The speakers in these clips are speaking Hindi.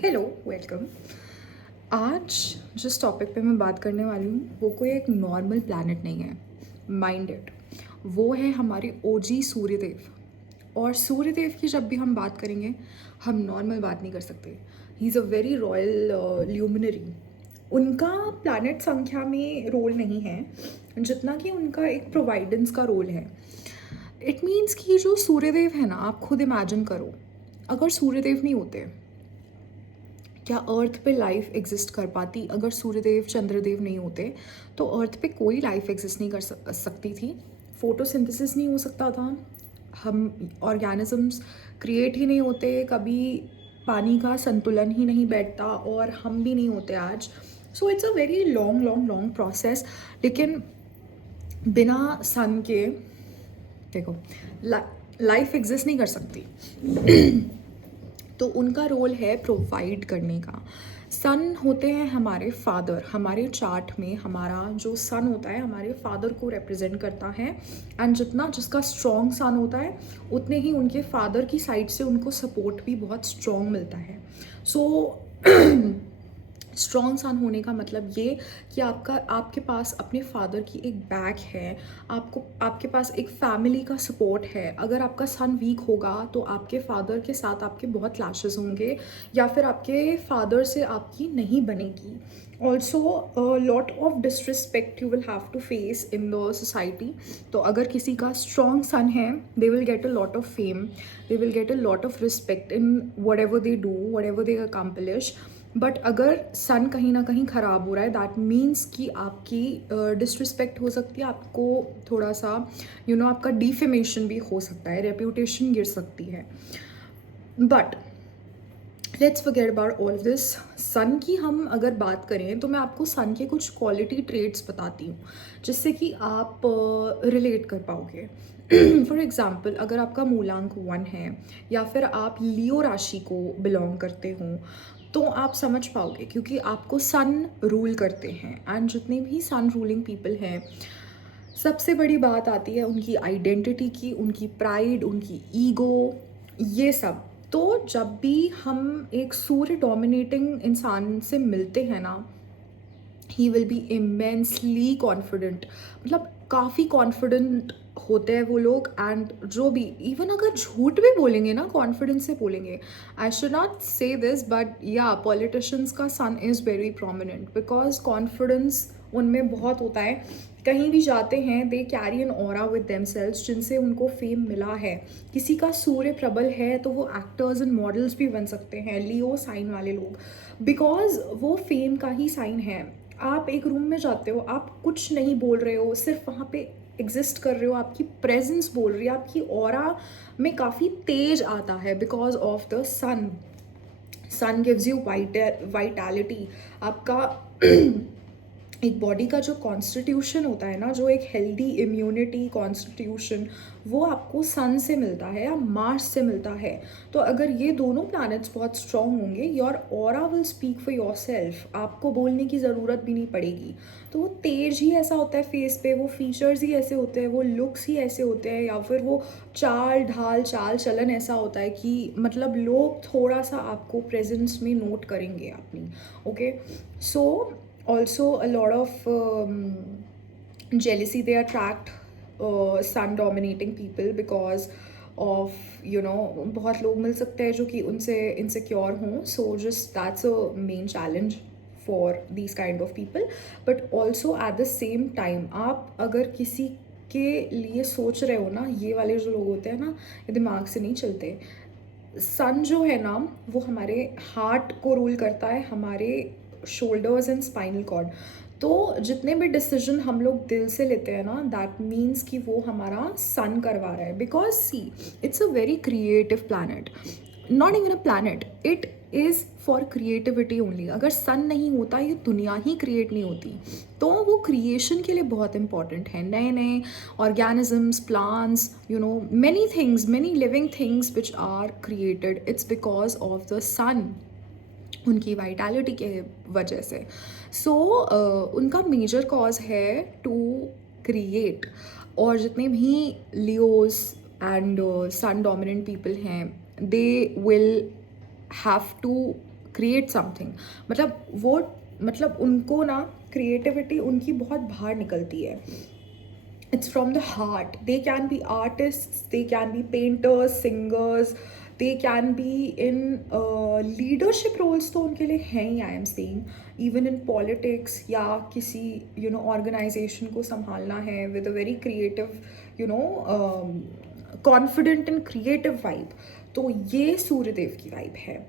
Hello, welcome. आज जिस टॉपिक पे मैं बात करने वाली हूँ वो कोई एक नॉर्मल प्लैनेट नहीं है। माइंड इट, वो है हमारे ओजी सूर्यदेव। और सूर्यदेव की जब भी हम बात करेंगे हम नॉर्मल बात नहीं कर सकते। He is a very royal luminary. उनका प्लैनेट संख्या में रोल नहीं है जितना कि उनका एक प्रोवाइडेंस का रोल है। इट मीन्स कि जो सूर्यदेव है ना, आप खुद इमेजिन करो, अगर सूर्यदेव नहीं होते क्या अर्थ पे लाइफ एग्जिस्ट कर पाती? अगर सूर्यदेव चंद्रदेव नहीं होते तो अर्थ पे कोई लाइफ एग्जिस्ट नहीं कर सकती थी। फोटोसिंथेसिस नहीं हो सकता था, हम ऑर्गेनिजम्स क्रिएट ही नहीं होते, कभी पानी का संतुलन ही नहीं बैठता और हम भी नहीं होते आज। So it's a very long long long process. लेकिन बिना सन के देखो लाइफ एग्जिस्ट नहीं कर सकती। तो उनका रोल है प्रोवाइड करने का। सन होते हैं हमारे फादर। हमारे चार्ट में हमारा जो सन होता है हमारे फादर को रिप्रेजेंट करता है। एंड जितना जिसका स्ट्रॉन्ग सन होता है उतने ही उनके फादर की साइड से उनको सपोर्ट भी बहुत स्ट्रॉन्ग मिलता है। सो स्ट्रॉन्ग सन होने का मतलब ये कि आपके पास अपने फादर की एक बैक है, आपके पास एक फैमिली का सपोर्ट है। अगर आपका सन वीक होगा तो आपके फादर के साथ आपके बहुत क्लैशेस होंगे या फिर आपके फादर से आपकी नहीं बनेगी। Also lot of disrespect you will have to face in the society. तो अगर किसी का स्ट्रॉन्ग सन है they will get a lot of fame, they will get a lot of respect in whatever they do, whatever they accomplish. But अगर सन कहीं ना कहीं ख़राब हो रहा है दैट मीन्स कि आपकी डिसरिस्पेक्ट हो सकती है, आपको थोड़ा सा आपका डिफेमेशन भी हो सकता है, रेप्यूटेशन गिर सकती है। But let's forget about all this. Sun की हम अगर बात करें तो मैं आपको सन के कुछ क्वालिटी ट्रेट्स बताती हूँ जिससे कि आप रिलेट कर पाओगे। फॉर एग्ज़ाम्पल, अगर आपका मूलांक 1 है या फिर आप लियो राशि को बिलोंग करते हो तो आप समझ पाओगे, क्योंकि आपको सन रूल करते हैं। एंड जितने भी सन रूलिंग पीपल हैं, सबसे बड़ी बात आती है उनकी आइडेंटिटी की, उनकी प्राइड, उनकी ईगो, ये सब। तो जब भी हम एक सूर्य डोमिनेटिंग इंसान से मिलते हैं ना, he will be immensely confident. मतलब काफ़ी कॉन्फिडेंट होते हैं वो लोग। एंड जो भी इवन अगर झूठ भी बोलेंगे ना कॉन्फिडेंस से बोलेंगे। I should not say this but या पॉलिटिशियंस का sun is very prominent because confidence उनमें बहुत होता है। कहीं भी जाते हैं they carry an aura with themselves जिनसे उनको फेम मिला है। किसी का सूर्य प्रबल है तो वो एक्टर्स एंड मॉडल्स भी बन सकते हैं, लियो साइन वाले लोग, बिकॉज वो फेम का ही साइन है। आप एक रूम में जाते हो, आप कुछ नहीं बोल रहे हो, सिर्फ वहाँ पे एग्जिस्ट कर रहे हो, आपकी प्रेजेंस बोल रही है, आपकी ऑरा में काफ़ी तेज आता है because of the sun. Sun gives you vitality. आपका एक बॉडी का जो कॉन्स्टिट्यूशन होता है ना, जो एक हेल्दी इम्यूनिटी कॉन्स्टिट्यूशन, वो आपको सन से मिलता है या मार्स से मिलता है। तो अगर ये दोनों प्लैनेट्स बहुत स्ट्रॉन्ग होंगे, your aura will speak for your self. आपको बोलने की ज़रूरत भी नहीं पड़ेगी। तो वो तेज ही ऐसा होता है फेस पे, वो फीचर्स ही ऐसे होते हैं, वो लुक्स ही ऐसे होते हैं, या फिर वो चाल ढाल चाल चलन ऐसा होता है कि मतलब लोग थोड़ा सा आपको प्रेजेंस में नोट करेंगे अपनी। Okay, so also a lot of jealousy, they attract sun dominating people because of बहुत लोग मिल सकते हैं जो कि उनसे इनसिक्योर हों। So just that's a main challenge for these kind of people. But also at the same time आप अगर किसी के लिए सोच रहे हो ना, ये वाले जो लोग होते हैं ना, ये दिमाग से नहीं चलते। सन जो है ना वो हमारे हार्ट को रूल करता है, हमारे शोल्डर्स एंड स्पाइनल कॉर्ड। तो जितने भी डिसीजन हम लोग दिल से लेते हैं ना, दैट मीन्स कि वो हमारा सन करवा रहा है। Because see, it's a very creative planet, not even a planet, it is for creativity only. अगर सन नहीं होता ये दुनिया ही क्रिएट नहीं होती। तो वो क्रिएशन के लिए बहुत इंपॉर्टेंट है। नए नए organisms, plants, many things, many living things which are created, it's because of the sun, उनकी वाइटैलिटी के वजह से। सो उनका मेजर कॉज है टू क्रिएट। और जितने भी Leos and sun dominant people हैं, they will have to create something, मतलब वो, मतलब उनको ना क्रिएटिविटी उनकी बहुत बाहर निकलती है। it's from the heart. They can be artists, they can be painters, singers, they can be in leadership roles, तो उनके लिए हैं ही, I am saying even in politics, या किसी ऑर्गेनाइजेशन को संभालना है with a very creative confident and creative vibe, तो ये सूर्यदेव की वाइब है।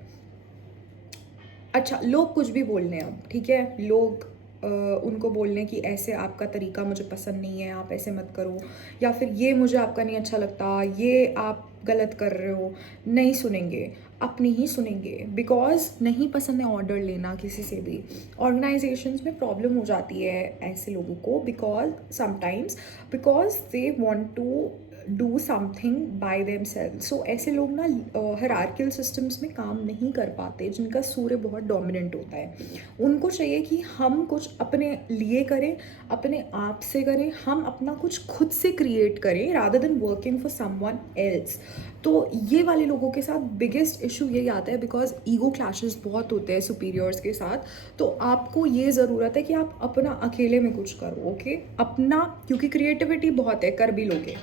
अच्छा, लोग कुछ भी बोल लें अब, ठीक है, लोग उनको बोलने कि ऐसे आपका तरीका मुझे पसंद नहीं है, आप ऐसे मत करो, या फिर ये मुझे आपका नहीं अच्छा लगता, ये आप गलत कर रहे हो, नहीं सुनेंगे, अपनी ही सुनेंगे, बिकॉज नहीं पसंद है ऑर्डर लेना किसी से भी। ऑर्गेनाइजेशंस में प्रॉब्लम हो जाती है ऐसे लोगों को, because sometimes because they want to do something by them self. So ऐसे लोग ना हायरार्कियल सिस्टम्स में काम नहीं कर पाते, जिनका सूर्य बहुत डोमिनेंट होता है। उनको चाहिए कि हम कुछ अपने लिए करें, अपने आप से करें, हम अपना कुछ खुद से क्रिएट करें rather than working for someone else. तो ये वाले लोगों के साथ बिगेस्ट इशू यही आता है, बिकॉज ईगो क्लैशेस बहुत होते हैं सुपीरियर्स के साथ। तो आपको ये ज़रूरत है कि आप अपना अकेले में कुछ करो, ओके, अपना, क्योंकि क्रिएटिविटी बहुत है, कर भी लोगे,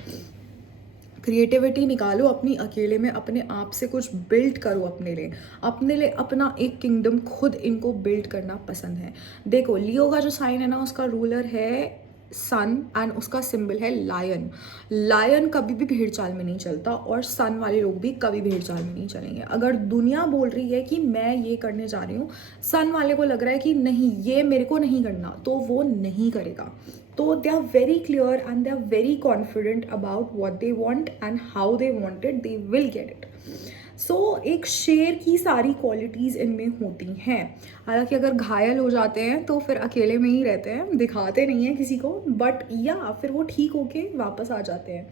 क्रिएटिविटी निकालो अपनी अकेले में, अपने आप से कुछ बिल्ड करो अपने लिए अपना एक किंगडम खुद इनको बिल्ड करना पसंद है। देखो, लियो का जो साइन है ना, उसका रूलर है सन एंड उसका सिंबल है लायन। लायन कभी भी भेड़ चाल में नहीं चलता, और सन वाले लोग भी कभी भेड़ चाल में नहीं चलेंगे। अगर दुनिया बोल रही है कि मैं ये करने जा रही हूँ, सन वाले को लग रहा है कि नहीं ये मेरे को नहीं करना, तो वो नहीं करेगा। तो they are very clear and they are very confident about what they want and how they want it, they will get it. सो एक शेर की सारी क्वालिटीज़ इनमें होती हैं। हालांकि अगर घायल हो जाते हैं तो फिर अकेले में ही रहते हैं, दिखाते नहीं हैं किसी को, बट या फिर वो ठीक होके वापस आ जाते हैं।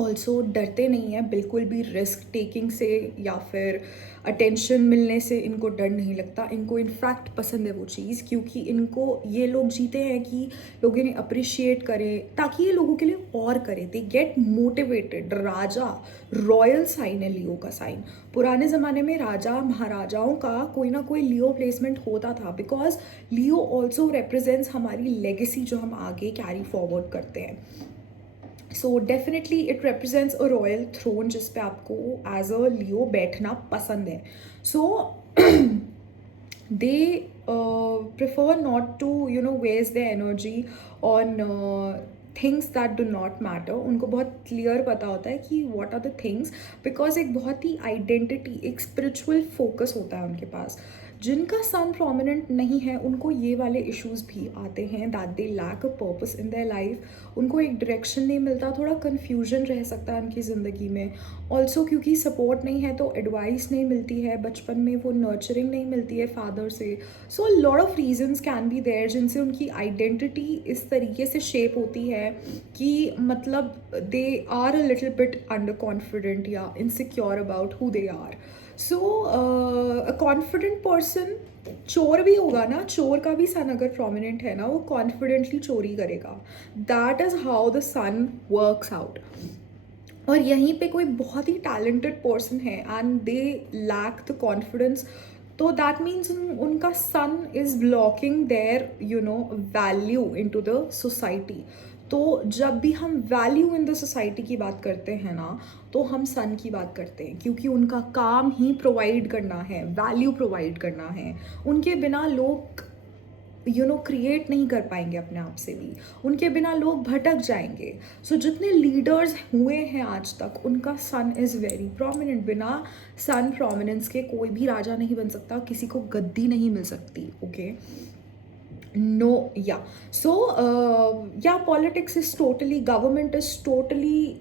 ऑल्सो डरते नहीं हैं बिल्कुल भी रिस्क टेकिंग से, या फिर अटेंशन मिलने से इनको डर नहीं लगता। इनको इनफैक्ट पसंद है वो चीज़, क्योंकि इनको ये लोग जीते हैं कि लोग इन्हें अप्रिशिएट करें, ताकि ये लोगों के लिए और करें। They get motivated. राजा रॉयल साइन है लियो का साइन। पुराने ज़माने में राजा महाराजाओं का कोई ना कोई लियो प्लेसमेंट होता था, बिकॉज लियो ऑल्सो रिप्रेजेंट्स हमारी लेगेसी जो हम आगे कैरी फॉरवर्ड करते हैं। So definitely it represents a royal throne, जिस पे आपको एज अ लियो बैठना पसंद है। So they prefer not to waste the energy on things that do not matter. उनको बहुत क्लियर पता होता है कि what are the things, because एक बहुत ही आइडेंटिटी, एक स्पिरिचुअल फोकस होता है उनके पास। जिनका सन प्रोमिनेंट नहीं है उनको ये वाले इश्यूज भी आते हैं, that they lack a purpose in their life. उनको एक डायरेक्शन नहीं मिलता, थोड़ा कन्फ्यूजन रह सकता है उनकी ज़िंदगी में। ऑल्सो क्योंकि सपोर्ट नहीं है तो एडवाइस नहीं मिलती है, बचपन में वो नर्चरिंग नहीं मिलती है फादर से। So lot of reasons can be there जिनसे उनकी आइडेंटिटी इस तरीके से शेप होती है कि मतलब they are a little bit under confident या insecure about who they are. So a confident person चोर भी होगा ना, चोर का भी सन अगर प्रोमिनेंट है ना, वो कॉन्फिडेंटली चोरी करेगा। That is how the sun works out. और यहीं पे कोई बहुत ही टैलेंटेड पर्सन है and they lack the confidence, तो दैट मीन्स उनका sun is blocking their value in to the society. तो जब भी हम वैल्यू इन द सोसाइटी की बात करते हैं ना, तो हम सन की बात करते हैं, क्योंकि उनका काम ही प्रोवाइड करना है, वैल्यू प्रोवाइड करना है। उनके बिना लोग क्रिएट नहीं कर पाएंगे अपने आप से भी, उनके बिना लोग भटक जाएंगे। सो जितने लीडर्स हुए हैं आज तक, उनका सन इज़ वेरी प्रोमिनेंट। बिना सन प्रोमिनेंस के कोई भी राजा नहीं बन सकता, किसी को गद्दी नहीं मिल सकती, okay. No, yeah. So, yeah, politics is totally, government is totally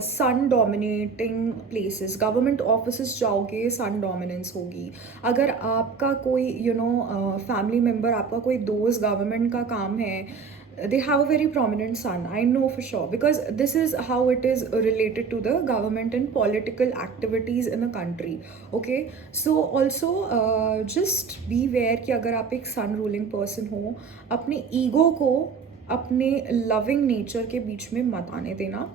sun dominating places. Government offices जाओगे, sun dominance होगी। अगर आपका कोई फैमिली मेम्बर, आपका कोई दोस्त गवर्नमेंट का काम है, they have a very prominent son. I know for sure, because this is how it is related to the government and political activities in a country. Okay, so also just be aware कि अगर आप एक sun ruling person हो, अपने ईगो को अपने लविंग नेचर के बीच में मत आने देना।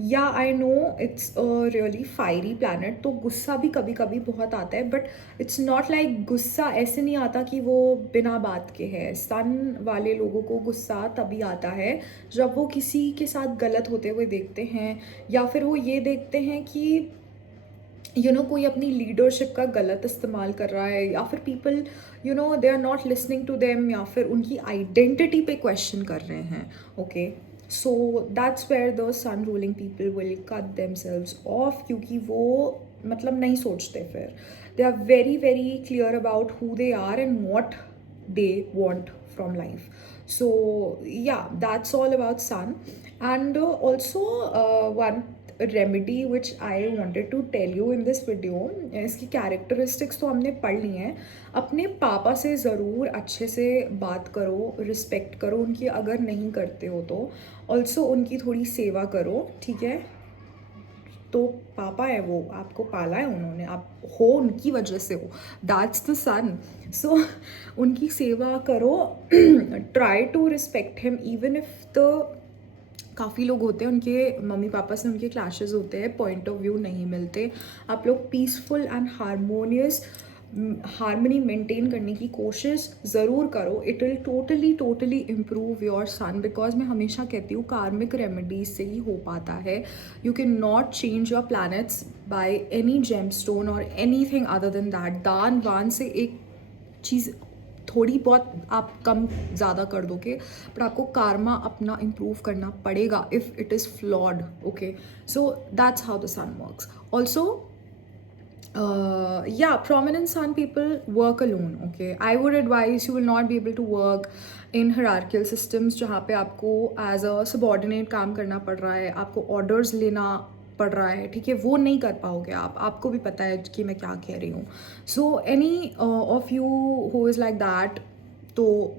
या I know it's a really fiery planet, तो गुस्सा भी कभी कभी बहुत आता है, बट इट्स नॉट लाइक गुस्सा ऐसे नहीं आता कि वो बिना बात के है। सन वाले लोगों को गुस्सा तभी आता है जब वो किसी के साथ गलत होते हुए देखते हैं, या फिर वो ये देखते हैं कि कोई अपनी लीडरशिप का गलत इस्तेमाल कर रहा है, या फिर people they are not listening to them, या फिर उनकी आइडेंटिटी पे क्वेश्चन कर रहे हैं। Okay, so that's where the sun ruling people will cut themselves off, क्योंकि वो मतलब नहीं सोचते फिर। They are very very clear about who they are and what they want from life. So yeah, that's all about sun. And also one remedy which I wanted to tell you in this video, इसकी कैरेक्टरिस्टिक्स तो हमने पढ़ ली हैं। अपने पापा से ज़रूर अच्छे से बात करो, रिस्पेक्ट करो उनकी, अगर नहीं करते हो तो ऑल्सो उनकी थोड़ी सेवा करो, ठीक है। तो पापा है, वो आपको पाला है उन्होंने, आप हो उनकी वजह से हो, दैट्स द सन। सो उनकी सेवा करो, try to respect him even if the काफ़ी लोग होते हैं उनके मम्मी पापा से उनके क्लैशेस होते हैं, पॉइंट ऑफ व्यू नहीं मिलते, आप लोग peaceful and harmonious harmony maintain करने की कोशिश ज़रूर करो। It will totally totally improve your son, because मैं हमेशा कहती हूँ कार्मिक रेमेडीज से ही हो पाता है। You can not change your planets by any gem stone और any thing other than that. दान वान से एक चीज़ थोड़ी बहुत आप कम ज़्यादा कर दोगे, पर आपको कारमा अपना इम्प्रूव करना पड़ेगा if it is flawed. Okay, so that's how the sun works. Also yeah, prominent sun people work alone. Okay, I would advise you will not be able to work in hierarchical systems जहाँ पे आपको as a subordinate काम करना पड़ रहा है, आपको orders लेना पड़ रहा है, ठीक है, वो नहीं कर पाओगे आप, आपको भी पता है कि मैं क्या कह रही हूँ। So any of you who is like that, तो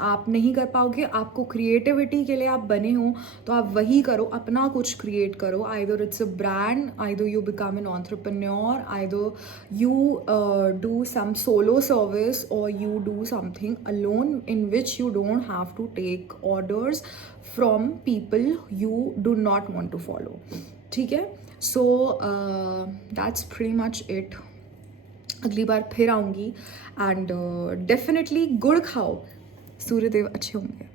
आप नहीं कर पाओगे। आपको क्रिएटिविटी के लिए आप बने हो तो आप वही करो, अपना कुछ क्रिएट करो। Either it's a brand, either you become an entrepreneur, either you do some solo service, और you do something alone in which you don't have to take orders from people you do not want to follow, ठीक है। So that's pretty much it. अगली बार फिर आऊँगी, एंड डेफिनेटली गुड़ खाओ, सूर्यदेव अच्छे होंगे।